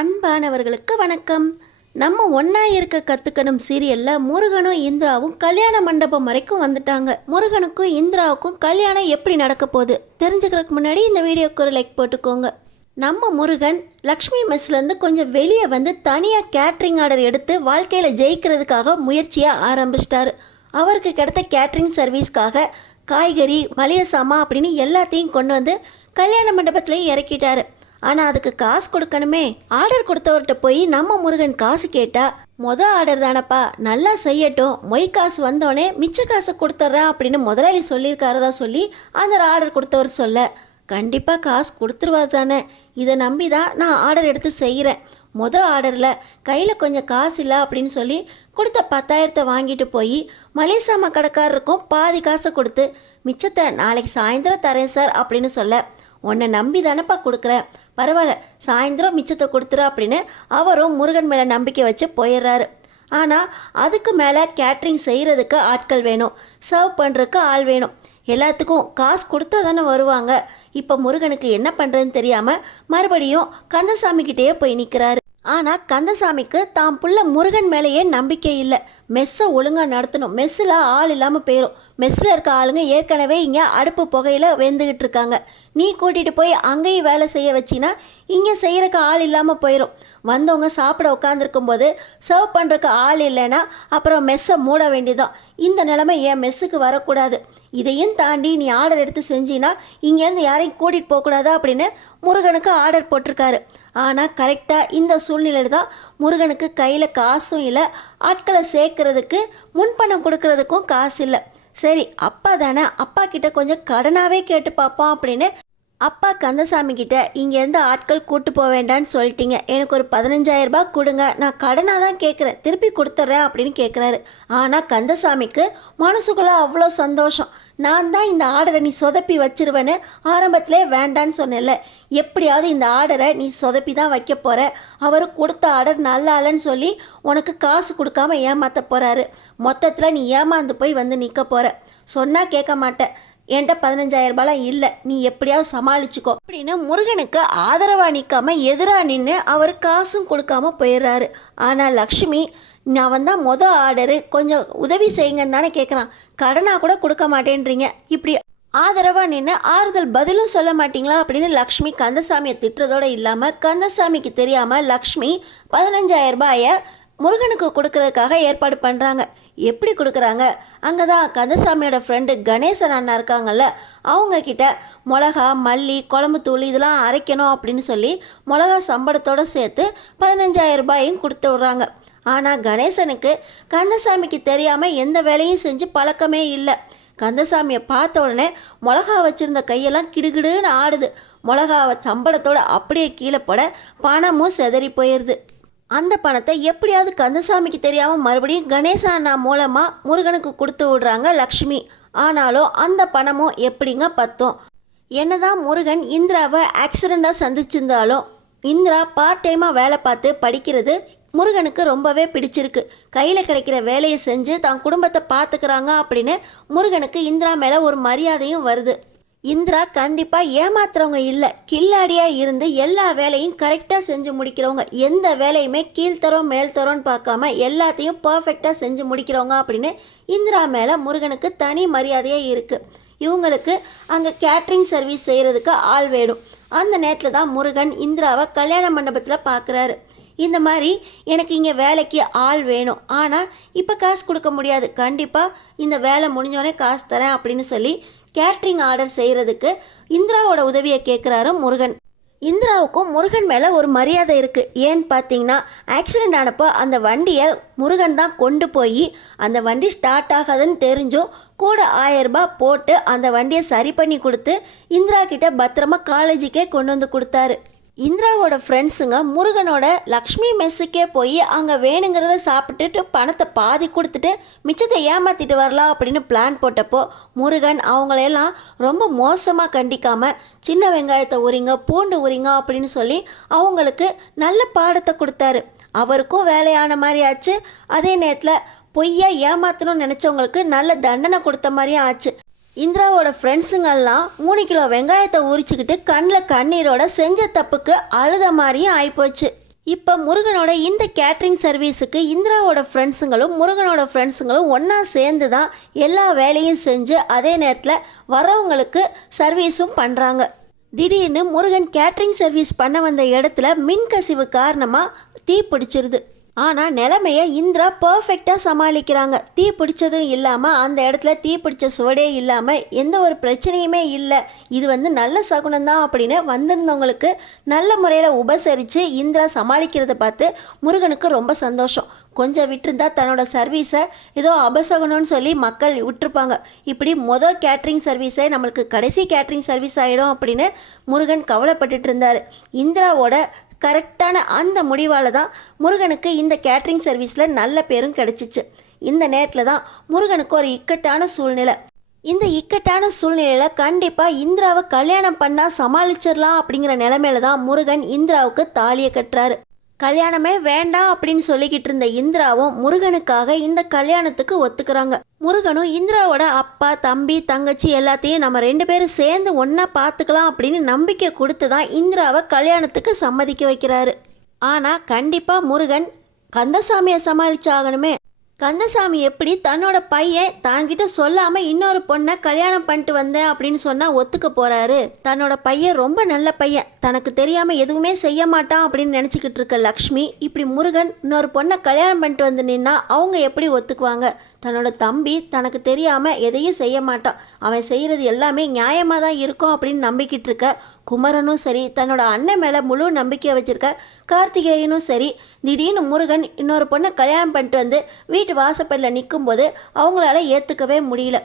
அன்பானவர்களுக்கு வணக்கம். நம்ம ஒன்றா இருக்க கற்றுக்கணும் சீரியலில் முருகனும் இந்திராவும் கல்யாண மண்டபம் வரைக்கும் வந்துட்டாங்க. முருகனுக்கும் இந்திராவுக்கும் கல்யாணம் எப்படி நடக்க போகுது தெரிஞ்சுக்கிறதுக்கு முன்னாடி இந்த வீடியோக்கு ஒரு லைக் போட்டுக்கோங்க. நம்ம முருகன் லக்ஷ்மி மெஸ்லேருந்து கொஞ்சம் வெளியே வந்து தனியாக கேட்ரிங் ஆர்டர் எடுத்து வாழ்க்கையில் ஜெயிக்கிறதுக்காக முயற்சியை ஆரம்பிச்சிட்டாரு. அவருக்கு கிடைத்த கேட்ரிங் சர்வீஸ்க்காக காய்கறி மளிகை சாமான் அப்படின்னு எல்லாத்தையும் கொண்டு வந்து கல்யாண மண்டபத்துலேயும் இறக்கிட்டாரு. ஆனால் அதுக்கு காசு கொடுக்கணுமே. ஆர்டர் கொடுத்தவர்கிட்ட போய் நம்ம முருகன் காசு கேட்டா, ஆர்டர் தானப்பா, நல்லா செய்யட்டும், மொய் காசு வந்தோடனே மிச்ச காசை கொடுத்துட்றேன் அப்படின்னு முதலாளி சொல்லியிருக்காரதா சொல்லி அந்த ஆர்டர் கொடுத்தவர் சொல்ல, கண்டிப்பாக காசு கொடுத்துருவாரு தானே, இதை நம்பி தான் நான் ஆர்டர் எடுத்து செய்கிறேன். ஆர்டரில் கையில் கொஞ்சம் காசு இல்லை அப்படின்னு சொல்லி கொடுத்த 10,000 வாங்கிட்டு போய் மலேசாமா கடைக்காரருக்கும் பாதி காசை கொடுத்து மிச்சத்தை நாளைக்கு சாயந்தரம் தரேன் சார் அப்படின்னு சொல்ல, உன்னை நம்பி தானப்பா கொடுக்குறேன், பரவாயில்ல சாயந்தரம் மிச்சத்தை கொடுத்துரு அப்படின்னு அவரும் முருகன் மேலே நம்பிக்கை வச்சு போயிடுறாரு. ஆனால் அதுக்கு மேலே கேட்ரிங் செய்கிறதுக்கு ஆட்கள் வேணும், சர்வ் பண்ணுறதுக்கு ஆள் வேணும், எல்லாத்துக்கும் காசு கொடுத்தா தானே வருவாங்க. இப்போ முருகனுக்கு என்ன பண்ணுறதுன்னு தெரியாமல் மறுபடியும் கந்தசாமிக்கிட்டேயே போய் நிற்கிறாரு. ஆனால் கந்தசாமிக்கு தான் புள்ள முருகன் மேலேயே நம்பிக்கை இல்லை. மெஸ்ஸை ஒழுங்காக நடத்தணும், மெஸ்ஸில் ஆள் இல்லாமல் போயிடும், மெஸ்ஸில் இருக்க ஆளுங்க ஏற்கனவே இங்கே அடுப்பு புகையில் வெந்துக்கிட்டு இருக்காங்க, நீ கூட்டிகிட்டு போய் அங்கேயும் வேலை செய்ய வச்சின்னா இங்கே செய்கிறக்கு ஆள் இல்லாமல் போயிடும், வந்தவங்க சாப்பிட உட்காந்துருக்கும் போது சர்வ் பண்ணுறக்கு ஆள் இல்லைன்னா அப்புறம் மெஸ்ஸை மூட வேண்டியதான். இந்த நிலைமை என் மெஸ்ஸுக்கு வரக்கூடாது, இதையும் தாண்டி நீ ஆர்டர் எடுத்து செஞ்சின்னா இங்கேருந்து யாரையும் கூட்டிகிட்டு போகக்கூடாதா அப்படின்னு முருகனுக்கு ஆர்டர் போட்டிருக்காரு. ஆனால் கரெக்டாக இந்த சூழ்நிலையில் தான் முருகனுக்கு கையில் காசும் இல்லை, ஆட்களை சேர்க்கறதுக்கு முன்பணம் கொடுக்கறதுக்கும் காசு இல்லை. சரி அப்பா தானே, அப்பா கிட்ட கொஞ்சம் கடனாகவே கேட்டு பார்ப்போம் அப்படின்னு அப்பா கந்தசாமி கிட்ட இங்கேருந்து ஆட்கள் கூட்டு போக வேண்டான்னு சொல்லிட்டீங்க, எனக்கு ஒரு 15,000 ரூபாய் கொடுங்க, நான் கடனாக தான் கேட்குறேன், திருப்பி கொடுத்துட்றேன் அப்படின்னு கேட்குறாரு. ஆனால் கந்தசாமிக்கு மனசுக்குள்ளே அவ்வளோ சந்தோஷம். நான் தான் இந்த ஆர்டரை நீ சொதப்பி வச்சிருவேன்னு ஆரம்பத்திலே வேண்டான்னு சொன்னேன்ல, எப்படியாவது இந்த ஆர்டரை நீ சொதப்பி தான் வைக்க போகிற, அவர் கொடுத்த ஆர்டர் நல்லா இல்லைன்னு சொல்லி உனக்கு காசு கொடுக்காம ஏமாற்ற போகிறாரு, மொத்தத்தில் நீ ஏமாந்து போய் வந்து நிற்க போகிற, சொன்னால் கேட்க மாட்டேன், என்கிட்ட 15,000 ரூபாய்லாம் இல்லை, நீ எப்படியாவது சமாளிச்சுக்கோ அப்படின்னு முருகனுக்கு ஆதரவாக நிற்காம எதிராக நின்று அவர் காசும் கொடுக்காம போயிடுறாரு. ஆனால் லக்ஷ்மி, நான் வந்தால் ஆர்டரு கொஞ்சம் உதவி செய்யுங்கன்னு தானே கேட்குறான், கடனாக கூட கொடுக்க மாட்டேன்றீங்க, இப்படி ஆதரவாக நின்று ஆறுதல் பதிலும் சொல்ல மாட்டிங்களா அப்படின்னு லக்ஷ்மி கந்தசாமியை திட்டுறதோடு இல்லாமல் கந்தசாமிக்கு தெரியாமல் லக்ஷ்மி 15,000 ரூபாயை முருகனுக்கு கொடுக்கறதுக்காக ஏற்பாடு பண்ணுறாங்க. எப்படி கொடுக்குறாங்க, அங்கே தான் கந்தசாமியோட ஃப்ரெண்டு கணேசன் அண்ணா இருக்காங்கல்ல, அவங்கக்கிட்ட மிளகா மல்லி குழம்பு தூள் இதெல்லாம் அரைக்கணும் அப்படின்னு சொல்லி மிளகா சம்பளத்தோடு சேர்த்து 15,000 ரூபாயும் கொடுத்து விட்றாங்க. ஆனால் கணேசனுக்கு கந்தசாமிக்கு தெரியாமல் எந்த வேலையும் செஞ்சு பழக்கமே இல்லை. கந்தசாமியை பார்த்த உடனே மிளகா வச்சுருந்த கையெல்லாம் கிடுகிடுன்னு ஆடுது, மிளகாவை சம்பளத்தோடு அப்படியே கீழே போட பணமும் செதறி போயிடுது. அந்த பணத்தை எப்படியாவது கந்தசாமிக்கு தெரியாமல் மறுபடியும் கணேச அண்ணா மூலமாக முருகனுக்கு கொடுத்து விடுறாங்க லக்ஷ்மி. ஆனாலும் அந்த பணமும் எப்படிங்க பத்தும்? என்னதான் முருகன் இந்திராவை ஆக்சிடெண்ட்டாக சந்திச்சிருந்தாலும் இந்திரா பார்ட் டைமாக வேலை பார்த்து படிக்கிறது முருகனுக்கு ரொம்பவே பிடிச்சிருக்கு. கையில் கிடைக்கிற வேலையை செஞ்சு தான் குடும்பத்தை பார்த்துக்கிறாங்க அப்படின்னு முருகனுக்கு இந்திரா மேலே ஒரு மரியாதையும் வருது. இந்திரா கண்டிப்பாக ஏமாத்துறவங்க இல்லை, கில்லாடியாக இருந்து எல்லா வேலையும் கரெக்டாக செஞ்சு முடிக்கிறவங்க, எந்த வேலையுமே கீழ்த்தரம் மேல் தரோன்னு பார்க்காம எல்லாத்தையும் பர்ஃபெக்டாக செஞ்சு முடிக்கிறவங்க அப்படின்னு இந்திரா மேலே முருகனுக்கு தனி மரியாதையாக இருக்குது. இவங்களுக்கு அங்கே கேட்ரிங் சர்வீஸ் செய்கிறதுக்கு ஆள் வேணும். அந்த நேரத்தில் தான் முருகன் இந்திராவை கல்யாண மண்டபத்தில் பார்க்குறாரு. இந்த மாதிரி எனக்கு இங்கே வேலைக்கு ஆள் வேணும், ஆனால் இப்போ காசு கொடுக்க முடியாது, கண்டிப்பாக இந்த வேலை முடிஞ்சோடனே காசு தரேன் அப்படின்னு சொல்லி கேட்ரிங் ஆர்டர் செய்கிறதுக்கு இந்திராவோட உதவியை கேட்குறாரு முருகன். இந்திராவுக்கும் முருகன் மேலே ஒரு மரியாதை இருக்குது. ஏன்னு பார்த்தீங்கன்னா ஆக்சிடெண்ட் ஆனப்போ அந்த வண்டியை முருகன் தான் கொண்டு போய் அந்த வண்டி ஸ்டார்ட் ஆகாதுன்னு தெரிஞ்சும் கூட 1000 ரூபாய் போட்டு அந்த வண்டியை சரி பண்ணி கொடுத்து இந்திரா கிட்ட பத்திரமா காலேஜுக்கே கொண்டு வந்து கொடுத்தாரு. இந்திராவோட ஃப்ரெண்ட்ஸுங்க முருகனோட லக்ஷ்மி மெஸ்ஸுக்கே போய் அங்கே வேணுங்கிறத சாப்பிட்டுட்டு பணத்தை பாதி கொடுத்துட்டு மிச்சத்தை ஏமாற்றிட்டு வரலாம் அப்படின்னு பிளான் போட்டப்போ முருகன் அவங்களையெல்லாம் ரொம்ப மோசமாக கண்டிக்காமல் சின்ன வெங்காயத்தை உரிங்க பூண்டு உரிங்க அப்படின்னு சொல்லி அவங்களுக்கு நல்ல பாடத்தை கொடுத்தாரு. அவருக்கும் வேலையான மாதிரி ஆச்சு, அதே நேரத்தில் பொய்யா ஏமாற்றணும்னு நினச்சவங்களுக்கு நல்ல தண்டனை கொடுத்த மாதிரியும் ஆச்சு. இந்திராவோட ஃப்ரெண்ட்ஸுங்கெல்லாம் 3 கிலோ வெங்காயத்தை உரிச்சுக்கிட்டு கண்ணில் கண்ணீரோட செஞ்ச தப்புக்கு அழுத மாதிரியும் ஆயிப்போச்சு. இப்போ முருகனோட இந்த கேட்ரிங் சர்வீஸுக்கு இந்திராவோட ஃப்ரெண்ட்ஸுங்களும் முருகனோட ஃப்ரெண்ட்ஸுங்களும் ஒன்றா சேர்ந்து தான் எல்லா வேலையும் செஞ்சு அதே நேரத்தில் வரவங்களுக்கு சர்வீஸும் பண்ணுறாங்க. திடீர்னு முருகன் கேட்ரிங் சர்வீஸ் பண்ண வந்த இடத்துல மின்கசிவு காரணமாக தீ பிடிச்சிருது. ஆனால் நிலைமையை இந்திரா பர்ஃபெக்டாக சமாளிக்கிறாங்க. தீ பிடிச்சதும் இல்லாமல் அந்த இடத்துல தீ பிடிச்ச சுவடே இல்லாமல் எந்த ஒரு பிரச்சனையுமே இல்லை. இது நல்ல சகுனம்தான் அப்படின்னு வந்திருந்தவங்களுக்கு நல்ல முறையில் உபசரித்து இந்திரா சமாளிக்கிறத பார்த்து முருகனுக்கு ரொம்ப சந்தோஷம். கொஞ்சம் விட்டுருந்தா தன்னோட சர்வீஸை ஏதோ அபசகுனம்னு சொல்லி மக்கள் விட்டுருப்பாங்க. இப்படி மொதல் கேட்ரிங் சர்வீஸை நம்மளுக்கு கடைசி கேட்ரிங் சர்வீஸ் ஆகிடும் அப்படின்னு முருகன் கவலைப்பட்டுட்டு இருந்தார். இந்திராவோட கரெக்டான அந்த முடிவால் தான் முருகனுக்கு இந்த கேட்ரிங் சர்வீஸில் நல்ல பேரும் கிடச்சிச்சு. இந்த நேரத்தில் தான் முருகனுக்கு ஒரு இக்கட்டான சூழ்நிலை. இந்த இக்கட்டான சூழ்நிலையில் கண்டிப்பாக இந்திராவை கல்யாணம் பண்ணால் சமாளிச்சிடலாம் அப்படிங்கிற நிலைமையில தான் முருகன் இந்திராவுக்கு தாலியை கட்டுறாரு. கல்யாணமே வேண்டாம் அப்படின்னு சொல்லிக்கிட்டு இருந்த இந்திராவும் முருகனுக்காக இந்த கல்யாணத்துக்கு ஒத்துக்கிறாங்க. முருகனும் இந்திராவோட அப்பா தம்பி தங்கச்சி எல்லாத்தையும் நம்ம 2 பேரும் சேர்ந்து ஒன்றா பார்த்துக்கலாம் அப்படின்னு நம்பிக்கை கொடுத்து தான் இந்திராவை கல்யாணத்துக்கு சம்மதிக்க வைக்கிறாரு. ஆனால் கண்டிப்பாக முருகன் கந்தசாமியை சமாளிச்சாகணுமே. கந்தசாமி எப்படி தன்னோட பையன் தான்கிட்ட சொல்லாமல் இன்னொரு பொண்ணை கல்யாணம் பண்ணிட்டு வந்தேன் அப்படின்னு சொன்னால் ஒத்துக்க போகிறாரு? தன்னோட பையன் ரொம்ப நல்ல பையன், தனக்கு தெரியாமல் எதுவுமே செய்ய மாட்டான் அப்படின்னு நினச்சிக்கிட்டு இருக்க லக்ஷ்மி இப்படி முருகன் இன்னொரு பொண்ணை கல்யாணம் பண்ணிட்டு வந்து நின்னா அவங்க எப்படி ஒத்துக்குவாங்க? தன்னோட தம்பி தனக்கு தெரியாமல் எதையும் செய்ய மாட்டான், அவன் செய்கிறது எல்லாமே நியாயமாக தான் இருக்கும் அப்படின்னு நம்பிக்கிட்டு இருக்க குமரனும் சரி, தன்னோட அண்ணன் மேலே முழு நம்பிக்கை வச்சுருக்க கார்த்திகேயனும் சரி, திடீர்னு முருகன் இன்னொரு பொண்ணை கல்யாணம் பண்ணிட்டு வந்து வீட்டு வாசப்படியில் நிற்கும்போது அவங்களால ஏற்றுக்கவே முடியல.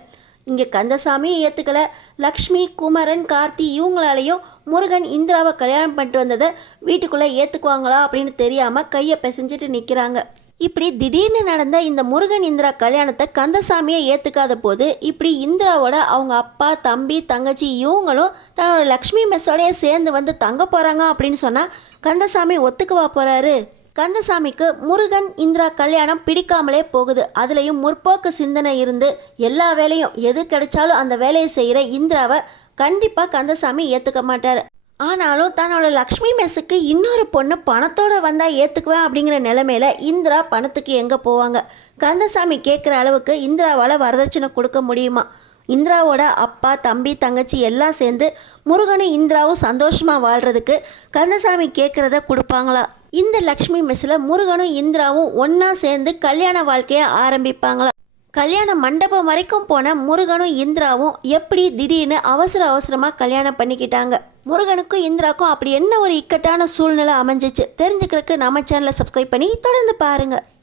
இங்கே கந்தசாமியும் ஏற்றுக்கலை, லக்ஷ்மி குமரன் கார்த்தி இவங்களாலையும் முருகன் இந்திராவை கல்யாணம் பண்ணிட்டு வந்ததை வீட்டுக்குள்ளே ஏற்றுக்குவாங்களா அப்படின்னு தெரியாமல் கையை பிசைஞ்சிட்டு நிற்கிறாங்க. இப்படி திடீர்னு நடந்த இந்த முருகன் இந்திரா கல்யாணத்தை கந்தசாமியை ஏற்றுக்காத போது இப்படி இந்திராவோட அவங்க அப்பா தம்பி தங்கச்சி இவங்களும் தன்னோட லக்ஷ்மி மெஸ்ஸோடைய சேர்ந்து வந்து தங்க போகிறாங்க அப்படின்னு சொன்னால் கந்தசாமி ஒத்துக்குவா போகிறாரு? கந்தசாமிக்கு முருகன் இந்திரா கல்யாணம் பிடிக்காமலே போகுது. அதுலேயும் முற்போக்கு சிந்தனை இருந்து எல்லா வேலையும் எது கிடைச்சாலும் அந்த வேலையை செய்கிற இந்திராவை கண்டிப்பாக கந்தசாமி ஏற்றுக்க மாட்டார். ஆனாலும் தன்னோட லக்ஷ்மி மெஸ்ஸுக்கு இன்னொரு பொண்ணு பணத்தோடு வந்தால் ஏற்றுக்குவேன் அப்படிங்கிற நிலைமையில இந்திரா பணத்துக்கு எங்கே போவாங்க? கந்தசாமி கேட்குற அளவுக்கு இந்திராவால் வரதட்சணை கொடுக்க முடியுமா? இந்திராவோட அப்பா தம்பி தங்கச்சி எல்லாம் சேர்ந்து முருகனும் இந்திராவும் சந்தோஷமாக வாழ்கிறதுக்கு கந்தசாமி கேட்குறத கொடுப்பாங்களா? இந்த லக்ஷ்மி மெஸ்ஸில் முருகனும் இந்திராவும் ஒன்றா சேர்ந்து கல்யாண வாழ்க்கையை ஆரம்பிப்பாங்களா? கல்யாண மண்டபம் வரைக்கும் போன முருகனும் இந்திராவும் எப்படி திடீர்னு அவசரமாக கல்யாணம் பண்ணிக்கிட்டாங்க? முருகனுக்கும் இந்திராவுக்கும் அப்படி என்ன ஒரு இக்கட்டான சூழ்நிலை அமைஞ்சிச்சு? தெரிஞ்சுக்கிறதுக்கு நம்ம சேனலை சப்ஸ்கிரைப் பண்ணி தொடர்ந்து பாருங்கள்.